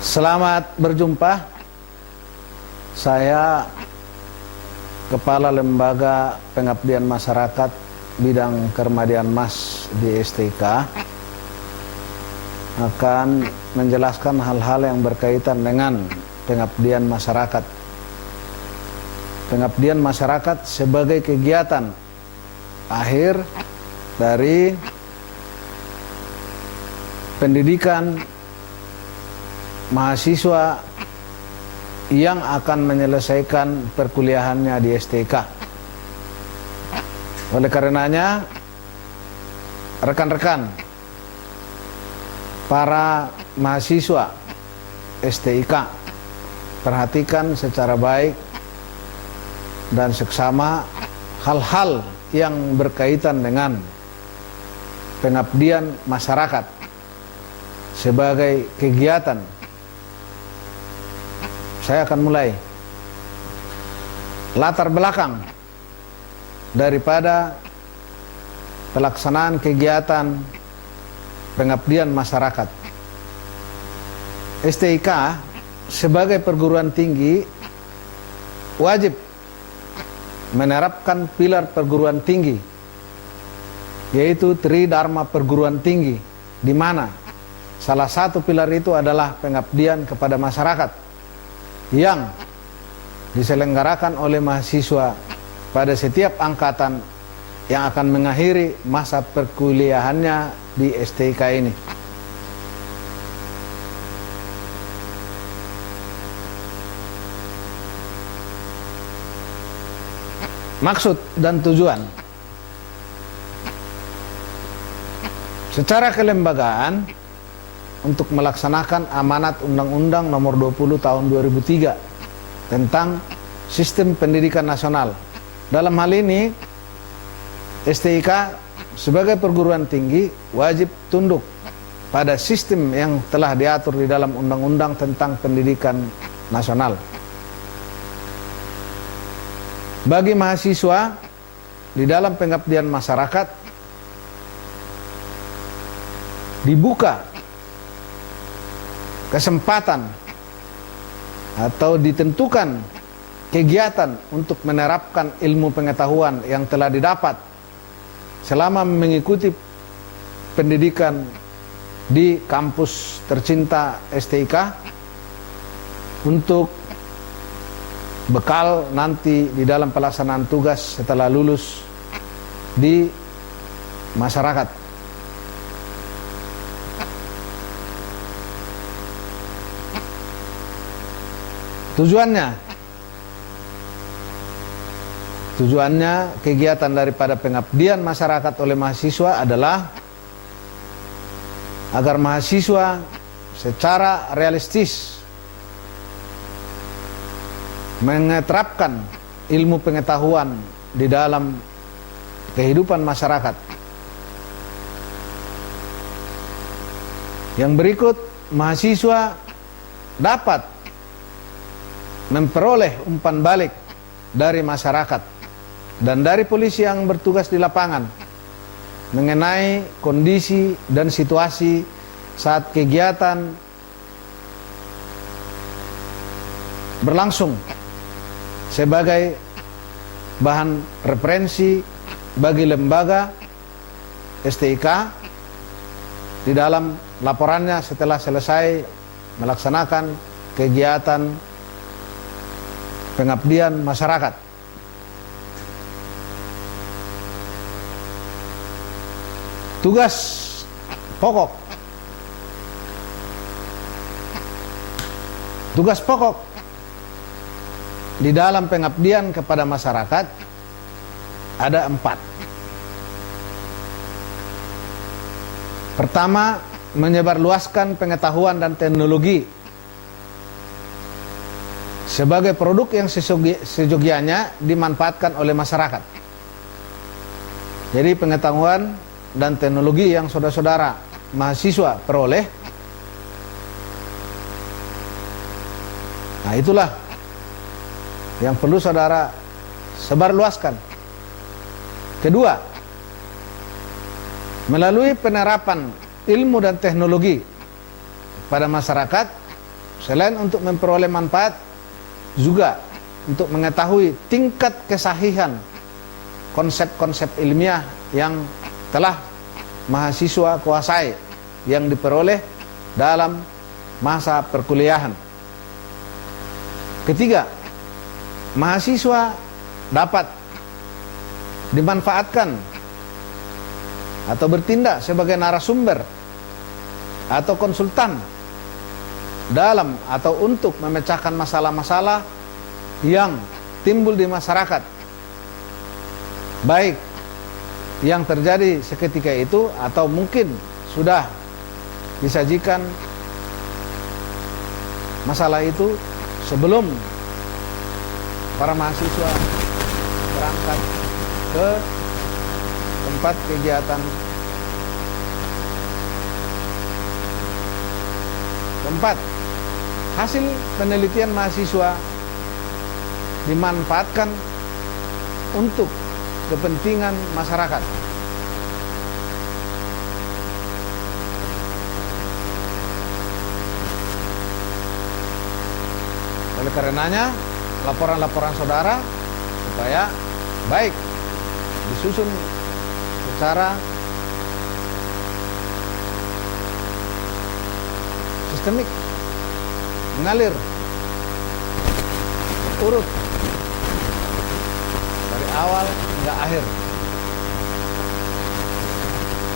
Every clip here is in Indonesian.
Selamat berjumpa. Saya Kepala Lembaga Pengabdian Masyarakat Bidang Keramadian Mas di STIK akan menjelaskan hal-hal yang berkaitan dengan pengabdian masyarakat. Pengabdian masyarakat sebagai kegiatan akhir dari pendidikan mahasiswa yang akan menyelesaikan perkuliahannya di STIK. Oleh karenanya, rekan-rekan para mahasiswa STIK, perhatikan secara baik dan seksama hal-hal yang berkaitan dengan pengabdian masyarakat sebagai kegiatan. Saya akan mulai. Latar belakang daripada pelaksanaan kegiatan pengabdian masyarakat. STIK sebagai perguruan tinggi wajib menerapkan pilar perguruan tinggi, yaitu Tridharma perguruan tinggi, di mana salah satu pilar itu adalah pengabdian kepada masyarakat yang diselenggarakan oleh mahasiswa pada setiap angkatan yang akan mengakhiri masa perkuliahannya di STIK ini. Maksud dan tujuan. Secara kelembagaan, untuk melaksanakan amanat Undang-Undang Nomor 20 Tahun 2003 tentang Sistem Pendidikan Nasional. Dalam hal ini, STIK sebagai perguruan tinggi wajib tunduk pada sistem yang telah diatur di dalam Undang-Undang tentang Pendidikan Nasional. Bagi mahasiswa di dalam pengabdian masyarakat dibuka kesempatan atau ditentukan kegiatan untuk menerapkan ilmu pengetahuan yang telah didapat selama mengikuti pendidikan di kampus tercinta STIK untuk bekal nanti di dalam pelaksanaan tugas setelah lulus di masyarakat. Tujuannya kegiatan daripada pengabdian masyarakat oleh mahasiswa adalah agar mahasiswa secara realistis menerapkan ilmu pengetahuan di dalam kehidupan masyarakat. Yang berikut, mahasiswa dapat memperoleh umpan balik dari masyarakat dan dari polisi yang bertugas di lapangan mengenai kondisi dan situasi saat kegiatan berlangsung sebagai bahan referensi bagi lembaga STIK di dalam laporannya setelah selesai melaksanakan kegiatan pengabdian masyarakat. Tugas pokok. Tugas pokok di dalam pengabdian kepada masyarakat ada 4. Pertama, menyebarluaskan pengetahuan dan teknologi sebagai produk yang sejogianya dimanfaatkan oleh masyarakat. Jadi pengetahuan dan teknologi yang saudara-saudara mahasiswa peroleh, nah itulah yang perlu saudara sebarluaskan. Kedua, melalui penerapan ilmu dan teknologi pada masyarakat, selain untuk memperoleh manfaat, juga untuk mengetahui tingkat kesahihan konsep-konsep ilmiah yang telah mahasiswa kuasai yang diperoleh dalam masa perkuliahan. Ketiga, mahasiswa dapat dimanfaatkan atau bertindak sebagai narasumber atau konsultan dalam atau untuk memecahkan masalah-masalah yang timbul di masyarakat, baik yang terjadi seketika itu atau mungkin sudah disajikan masalah itu sebelum para mahasiswa berangkat ke tempat kegiatan. Keempat, hasil penelitian mahasiswa dimanfaatkan untuk kepentingan masyarakat. Oleh karenanya, laporan-laporan saudara supaya baik disusun secara sistemik, mengalir, urut dari awal hingga akhir.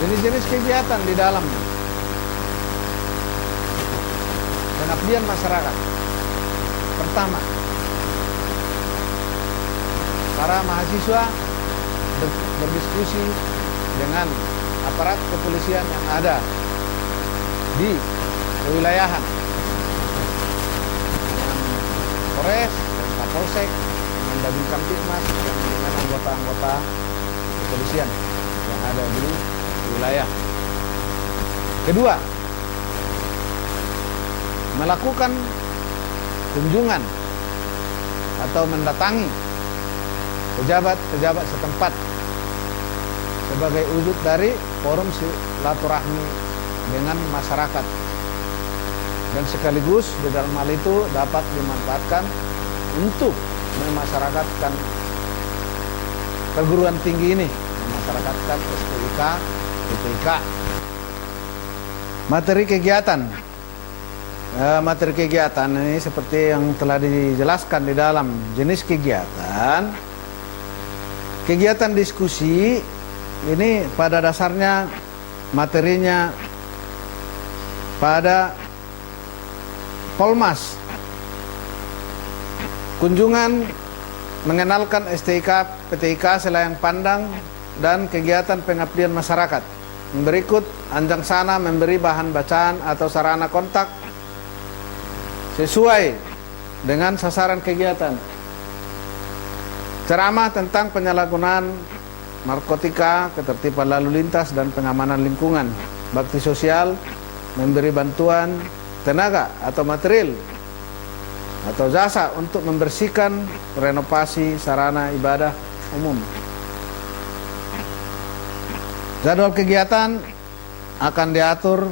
Jenis-jenis kegiatan di dalam pengabdian masyarakat. Pertama, para mahasiswa berdiskusi dengan aparat kepolisian yang ada di kewilayahan, dengan Polres, dan Kapolsek, dengan Babin Kamtibmas, dan dengan anggota-anggota kepolisian yang ada di wilayah. Kedua, melakukan kunjungan atau mendatangi pejabat-pejabat setempat sebagai wujud dari forum silaturahmi dengan masyarakat, dan sekaligus di dalam hal itu dapat dimanfaatkan untuk memasyarakatkan perguruan tinggi ini, memasyarakatkan STIK, PTIK. Materi kegiatan ini seperti yang telah dijelaskan di dalam jenis kegiatan. Kegiatan diskusi ini pada dasarnya materinya pada Polmas. Kunjungan mengenalkan STIK, PTIK selayang pandang dan kegiatan pengabdian masyarakat. Berikut anjang sana memberi bahan bacaan atau sarana kontak sesuai dengan sasaran kegiatan. Ceramah tentang penyalahgunaan narkotika, ketertiban lalu lintas, dan pengamanan lingkungan. Bakti sosial, memberi bantuan tenaga atau material atau jasa untuk membersihkan, renovasi sarana ibadah umum. Jadwal kegiatan akan diatur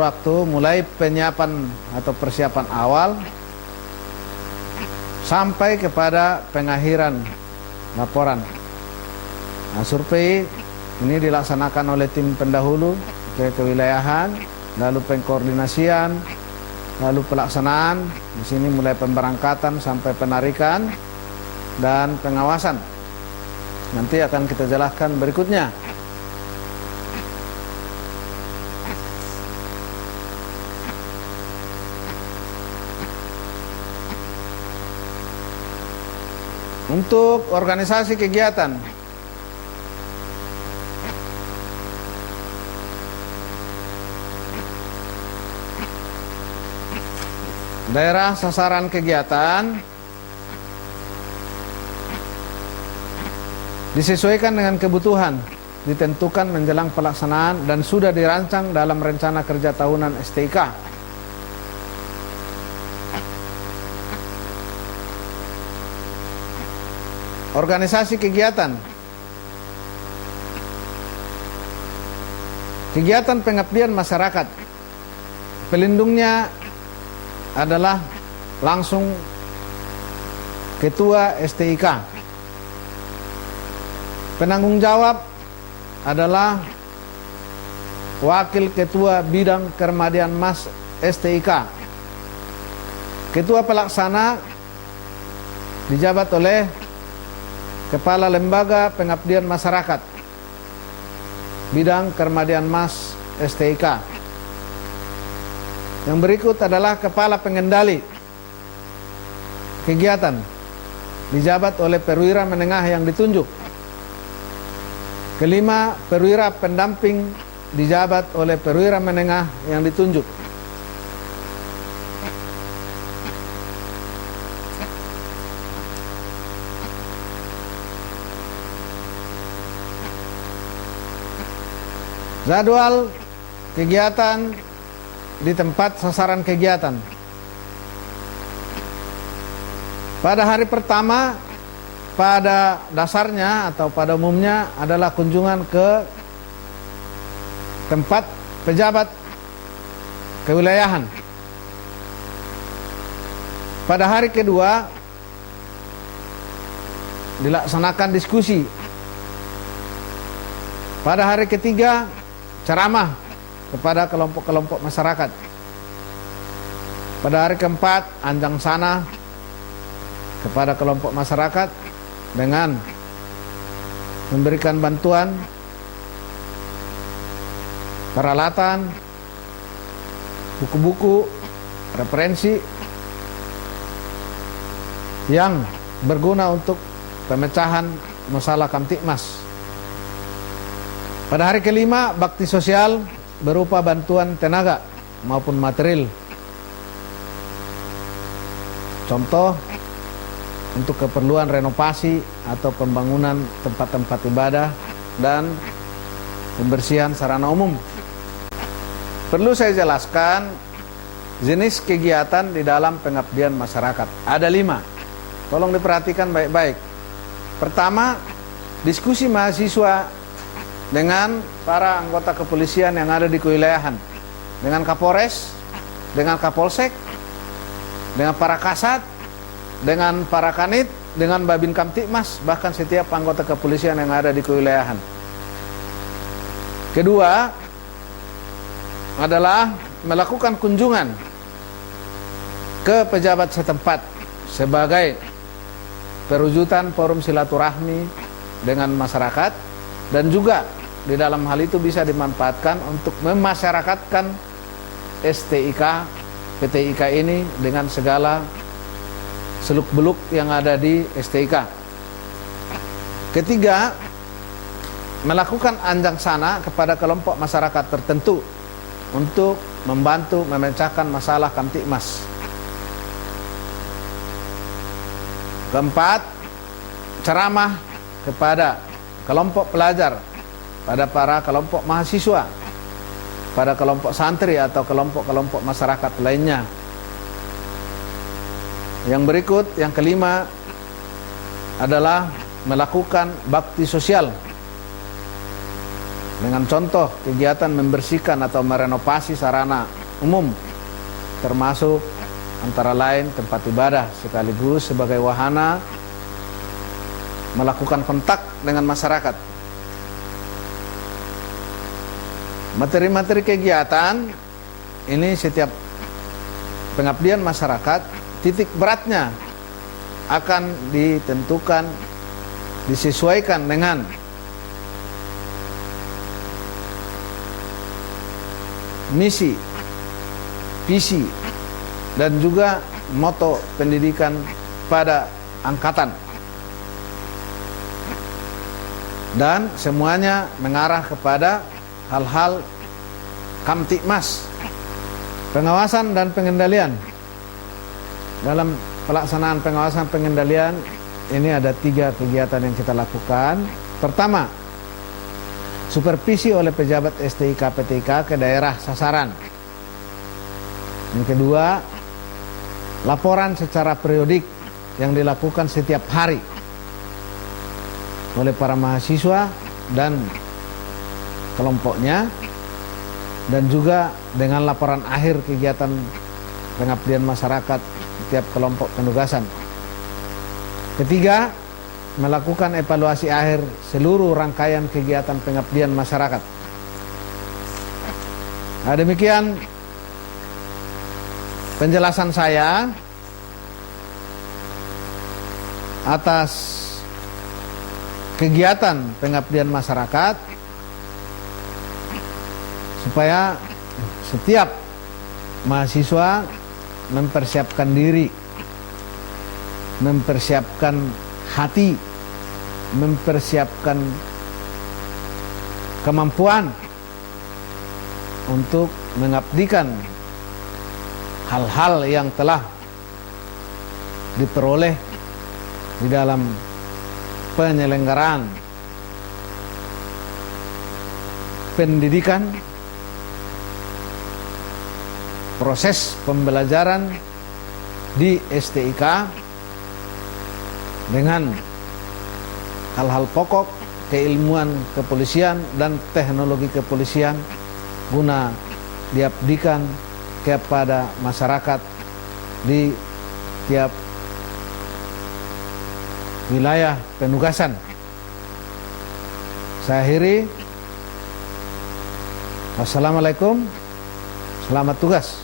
waktu mulai penyiapan atau persiapan awal sampai kepada pengakhiran laporan. Nah, survei ini dilaksanakan oleh tim pendahulu ke kewilayahan, lalu pengkoordinasian, lalu pelaksanaan. Di sini mulai pemberangkatan sampai penarikan dan pengawasan. Nanti akan kita jelaskan berikutnya. Untuk organisasi kegiatan, daerah sasaran kegiatan disesuaikan dengan kebutuhan, ditentukan menjelang pelaksanaan dan sudah dirancang dalam rencana kerja tahunan STIK. organisasi kegiatan. Kegiatan pengabdian masyarakat, pelindungnya adalah langsung Ketua STIK. Penanggung jawab adalah Wakil Ketua Bidang Kermadian Mas STIK. Ketua pelaksana dijabat oleh Kepala Lembaga Pengabdian Masyarakat Bidang Kermadian Mas STIK. Yang berikut adalah Kepala Pengendali Kegiatan, dijabat oleh perwira menengah yang ditunjuk. Kelima, perwira pendamping dijabat oleh perwira menengah yang ditunjuk. Jadwal kegiatan di tempat sasaran kegiatan. Pada hari pertama, pada dasarnya atau pada umumnya adalah kunjungan ke tempat pejabat kewilayahan. Pada hari kedua dilaksanakan diskusi. Pada hari ketiga ceramah kepada kelompok-kelompok masyarakat. Pada hari keempat anjang sana kepada kelompok masyarakat dengan memberikan bantuan peralatan, buku-buku, referensi yang berguna untuk pemecahan masalah Kamtibmas. Pada hari kelima, bakti sosial berupa bantuan tenaga maupun material. Contoh, untuk keperluan renovasi atau pembangunan tempat-tempat ibadah dan pembersihan sarana umum. Perlu saya jelaskan jenis kegiatan di dalam pengabdian masyarakat. Ada 5. Tolong diperhatikan baik-baik. Pertama, diskusi mahasiswa dengan para anggota kepolisian yang ada di kewilayahan, dengan Kapolres, dengan Kapolsek, dengan para kasat, dengan para kanit, dengan Babin Kamtibmas, bahkan setiap anggota kepolisian yang ada di kewilayahan. Kedua adalah melakukan kunjungan ke pejabat setempat sebagai perwujudan forum silaturahmi dengan masyarakat, dan juga di dalam hal itu bisa dimanfaatkan untuk memasyarakatkan STIK, PTIK ini dengan segala seluk-beluk yang ada di STIK. Ketiga, melakukan anjang sana kepada kelompok masyarakat tertentu untuk membantu memecahkan masalah Kamtibmas. Keempat, ceramah kepada kelompok pelajar, pada para kelompok mahasiswa, pada kelompok santri atau kelompok-kelompok masyarakat lainnya. Yang berikut, yang kelima adalah melakukan bakti sosial dengan contoh kegiatan membersihkan atau merenovasi sarana umum, termasuk antara lain tempat ibadah, sekaligus sebagai wahana melakukan kontak dengan masyarakat. Materi-materi kegiatan ini setiap pengabdian masyarakat, titik beratnya akan ditentukan, disesuaikan dengan misi, visi, dan juga moto pendidikan pada angkatan. Dan semuanya mengarah kepada hal-hal Kamtibmas, pengawasan dan pengendalian. Dalam pelaksanaan pengawasan pengendalian ini ada 3 kegiatan yang kita lakukan. Pertama, supervisi oleh pejabat STIK PTIK ke daerah sasaran. Yang kedua, laporan secara periodik yang dilakukan setiap hari. oleh para mahasiswa dan kelompoknya, dan juga dengan laporan akhir kegiatan pengabdian masyarakat tiap kelompok penugasan. Ketiga, melakukan evaluasi akhir seluruh rangkaian kegiatan pengabdian masyarakat. Nah, demikian penjelasan saya atas kegiatan pengabdian masyarakat, supaya setiap mahasiswa mempersiapkan diri, mempersiapkan hati, mempersiapkan kemampuan untuk mengabdikan hal-hal yang telah diperoleh di dalam penyelenggaraan pendidikan, proses pembelajaran di STIK dengan hal-hal pokok keilmuan kepolisian dan teknologi kepolisian guna diabdikan kepada masyarakat di tiap wilayah penugasan. Saya akhiri. Wassalamualaikum. Selamat tugas.